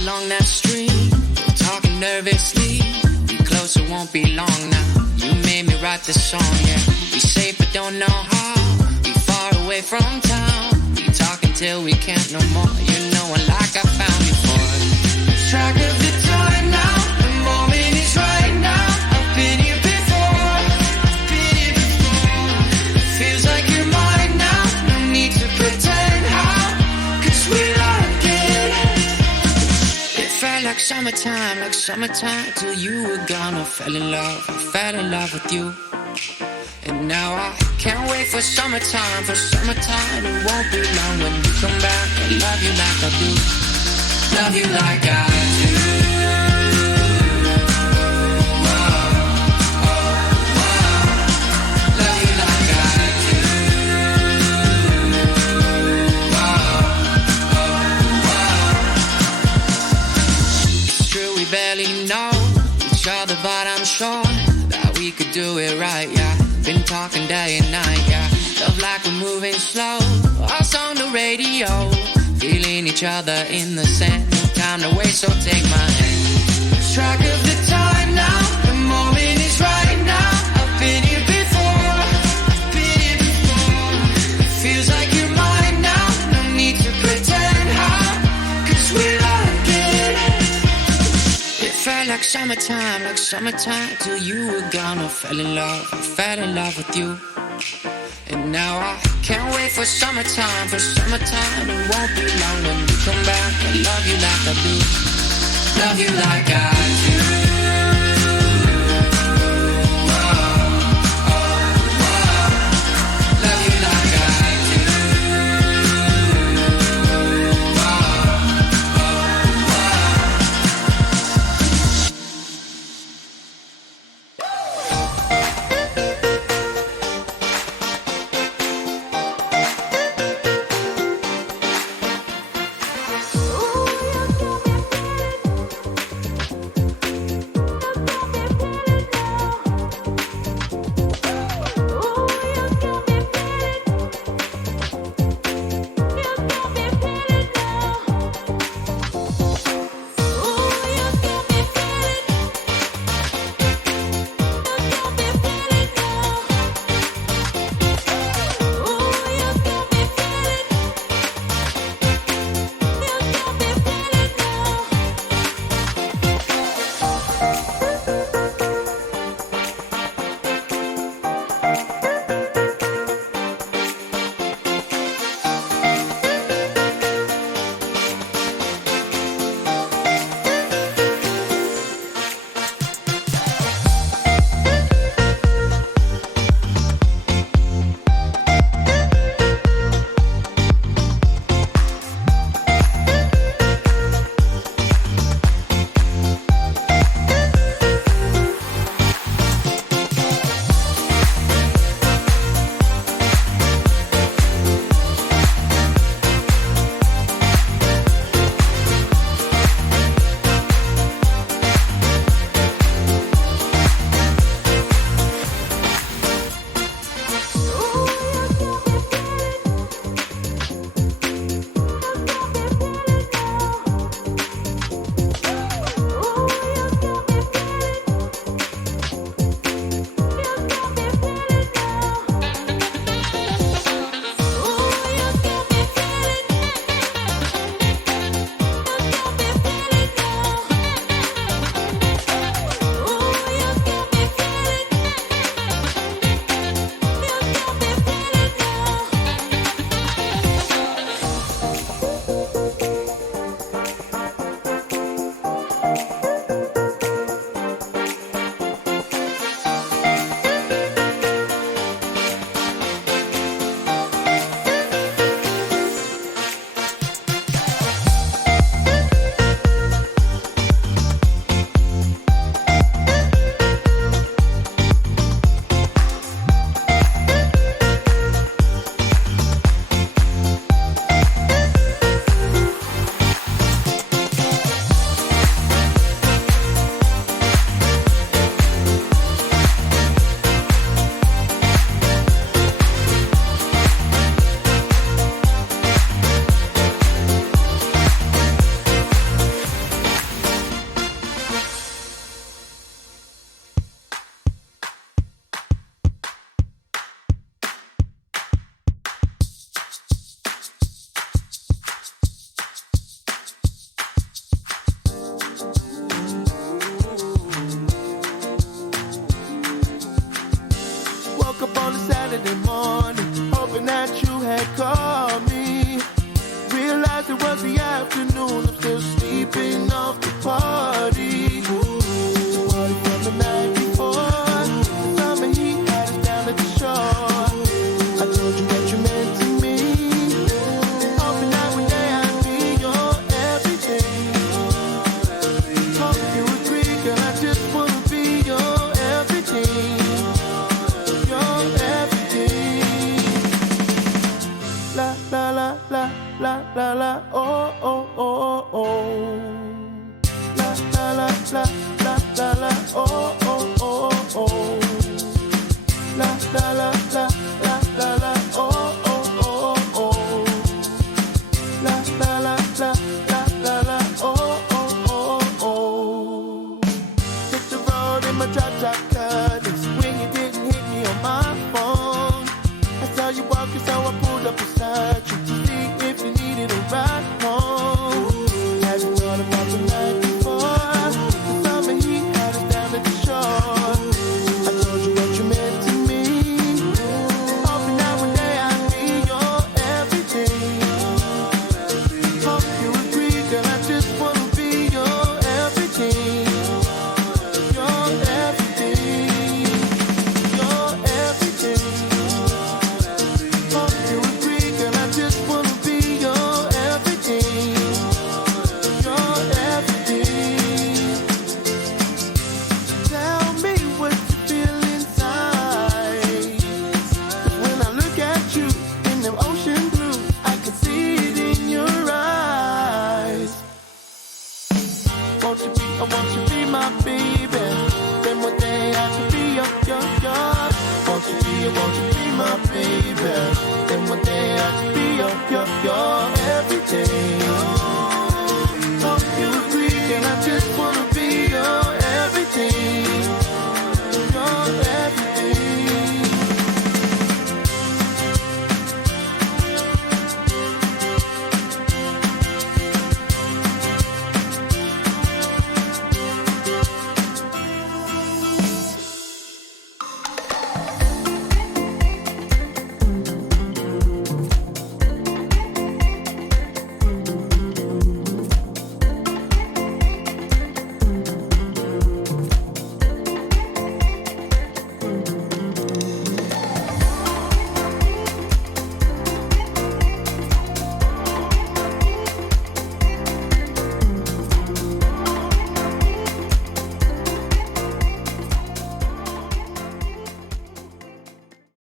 along that street, talking nervously. Be close, it won't be long now. You made me write this song, yeah. Be safe but don't know how. Be far away from town. Be talking till we can't no more. You know it like I found you for. Track of the time now. The moment is right now. I've been here before. I've been here before. Feels like you're mine now. No need to pretend how. 'Cause we like it. It felt like summertime till you were gone. I fell in love with you. And now I can't wait for summertime. It won't be long when you come back. I love you like I do. Love you like I do. Barely know each other, but I'm sure that we could do it right, yeah. Been talking day and night, yeah. Love like we're moving slow. Us on the radio, feeling each other in the sand. No time to waste, so take my hand. Track of the time now. The moment is right now. I've been here before. I've been here before. It feels like you're mine now. No need to pretend how. 'Cause we like it. Felt like summertime till you were gone. I fell in love with you. And now I can't wait for summertime. It won't be long when you come back. I love you like I do. Love you like I do. oh. La la la la la la la, oh oh oh oh. La la la la la la la, oh oh oh oh. La la la la la la la, oh oh oh oh. Hit the road in my drop cut. It's when you didn't hit me on my phone. I saw you walking, so I pulled up beside you to see if you needed a ride home. Had you thought about the night before? The summer heat had us down at the shore. I told you what you meant to me. Hoping that one day I'd be your everything. Hope you agree, girl, I just wanna be your everything. Your everything. Your everything. Hope you agree, girl, I just wanna be your everything. Your everything. Tell me what you feel inside. 'Cause when I look at you in them ocean blue, I can see it in your eyes. Won't you be my baby? Then one day I could be your. Won't you be